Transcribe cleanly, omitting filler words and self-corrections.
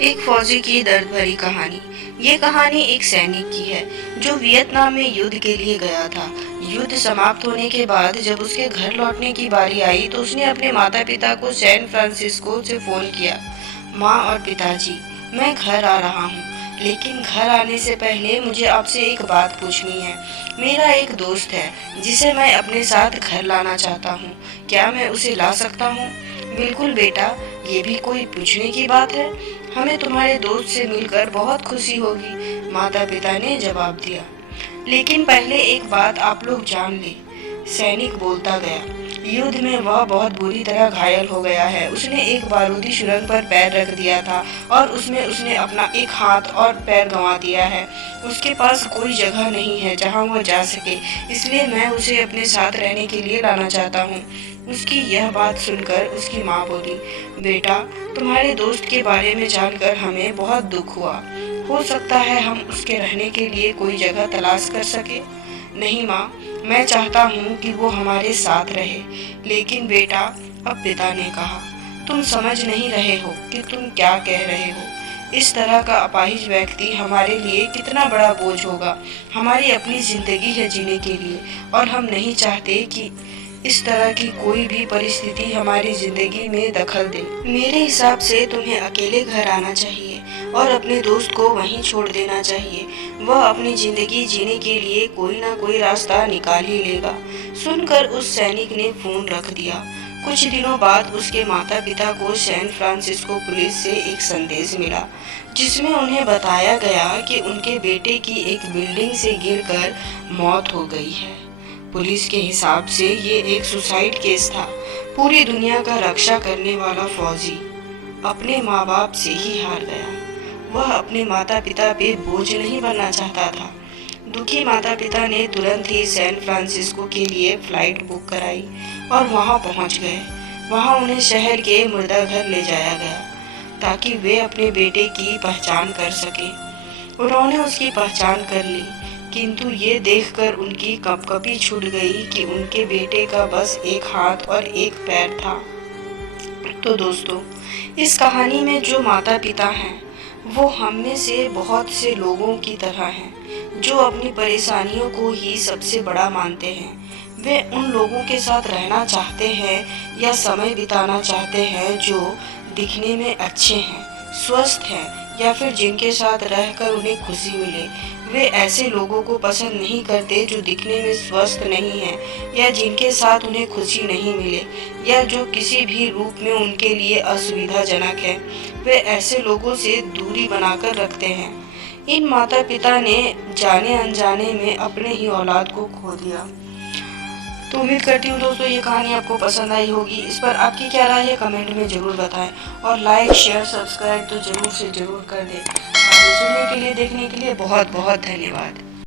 एक फौजी की दर्द भरी कहानी। ये कहानी एक सैनिक की है जो वियतनाम में युद्ध के लिए गया था। युद्ध समाप्त होने के बाद जब उसके घर लौटने की बारी आई तो उसने अपने माता पिता को सैन फ्रांसिस्को से फोन किया। माँ और पिताजी, मैं घर आ रहा हूँ, लेकिन घर आने से पहले मुझे आपसे एक बात पूछनी है। मेरा एक दोस्त है जिसे मैं अपने साथ घर लाना चाहता हूँ। क्या मैं उसे ला सकता हूँ? बिल्कुल बेटा, ये भी कोई पूछने की बात है। हमें तुम्हारे दोस्त से मिलकर बहुत खुशी होगी, माता पिता ने जवाब दिया। लेकिन पहले एक बात आप लोग जान ले, सैनिक बोलता गया। युद्ध में वह बहुत बुरी तरह घायल हो गया है। उसने एक बारूदी सुरंग पर पैर रख दिया था और उसमें उसने अपना एक हाथ और पैर गंवा दिया है। उसके पास कोई जगह नहीं है जहां वह जा सके, इसलिए मैं उसे अपने साथ रहने के लिए लाना चाहता हूँ। उसकी यह बात सुनकर उसकी माँ बोली, बेटा, तुम्हारे दोस्त के बारे में जानकर हमें बहुत दुख हुआ। हो सकता है हम उसके रहने के लिए कोई जगह तलाश कर सके। नहीं माँ, मैं चाहता हूँ कि वो हमारे साथ रहे। लेकिन बेटा, अब पिता ने कहा, तुम समझ नहीं रहे हो कि तुम क्या कह रहे हो। इस तरह का अपाहिज व्यक्ति हमारे लिए कितना बड़ा बोझ होगा। हमारी अपनी जिंदगी है जीने के लिए और हम नहीं चाहते कि इस तरह की कोई भी परिस्थिति हमारी जिंदगी में दखल दे। मेरे हिसाब से तुम्हें अकेले घर आना चाहिए और अपने दोस्त को वहीं छोड़ देना चाहिए। वह अपनी जिंदगी जीने के लिए कोई ना कोई रास्ता निकाल ही लेगा। सुनकर उस सैनिक ने फोन रख दिया। कुछ दिनों बाद उसके माता पिता को सैन फ्रांसिस्को पुलिस से एक संदेश मिला, जिसमें उन्हें बताया गया कि उनके बेटे की एक बिल्डिंग से गिरकर मौत हो गई है। पुलिस के हिसाब से ये एक सुसाइड केस था। पूरी दुनिया का रक्षा करने वाला फौजी अपने माँ बाप से ही हार गया। वह अपने माता पिता पे बोझ नहीं बनना चाहता था। दुखी माता पिता ने तुरंत ही सैन फ्रांसिस्को के लिए फ्लाइट बुक कराई और वहां पहुंच गए। वहां उन्हें शहर के मुर्दा घर ले जाया गया ताकि वे अपने बेटे की पहचान कर सके। उन्होंने उसकी पहचान कर ली, किंतु ये देखकर उनकी कपकपी छूट गई कि उनके बेटे का बस एक हाथ और एक पैर था। तो दोस्तों, इस कहानी में जो माता पिता हैं वो हम में से बहुत से लोगों की तरह हैं जो अपनी परेशानियों को ही सबसे बड़ा मानते हैं। वे उन लोगों के साथ रहना चाहते हैं या समय बिताना चाहते हैं जो दिखने में अच्छे हैं, स्वस्थ हैं या फिर जिनके साथ रहकर उन्हें खुशी मिले। वे ऐसे लोगों को पसंद नहीं करते जो दिखने में स्वस्थ नहीं हैं या जिनके साथ उन्हें खुशी नहीं मिले या जो किसी भी रूप में उनके लिए असुविधाजनक है। वे ऐसे लोगों से दूरी बनाकर रखते हैं। इन माता पिता ने जाने अनजाने में अपने ही औलाद को खो दिया। तो उम्मीद करती हूँ दोस्तों ये कहानी आपको पसंद आई होगी। इस पर आपकी क्या राय है कमेंट में ज़रूर बताएं और लाइक शेयर सब्सक्राइब तो ज़रूर से ज़रूर कर दें। आगे सुनने के लिए देखने के लिए बहुत बहुत धन्यवाद।